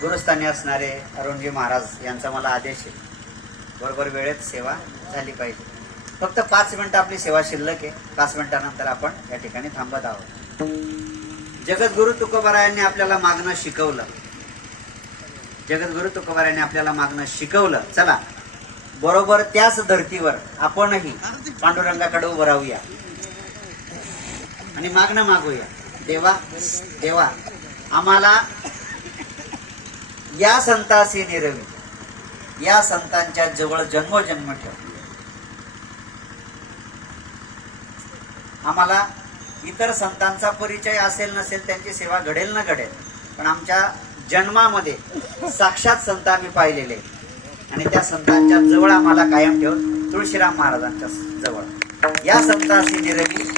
गुरुस्थानी असणारे अरुणजी महाराज यांचा मला आदेश आहे, बरोबर वेळेत सेवा झाली पाहिजे. फक्त 5 मिनिटं आपली सेवा शिल्लक आहे. 5 मिनिटानंतर आपण या ठिकाणी थांबत आहोत. जगद्गुरु तुकोबारायांनी आपल्याला मागणं शिकवलं. जगद्गुरु तुकोबारायांनी आपल्याला मागणं शिकवलं. चला बरोबर त्याच धर्तीवर आपणही पांडुरंगाकडे उभं राहूया आणि मागणं मागूया. देवा देवा आम्हाला या संतासी निरवी, या संतांच्या जवळ जन्मोजन्म ठेव. आम्हाला इतर संतांचा परिचय असेल नसेल, त्यांची सेवा घडेल न घडेल, पण आमच्या जन्मामध्ये साक्षात संत आम्ही पाहिलेले आणि त्या संतांच्या जवळ आम्हाला कायम ठेवून तुळशीराम महाराजांच्या जवळ. या संतासी निरवी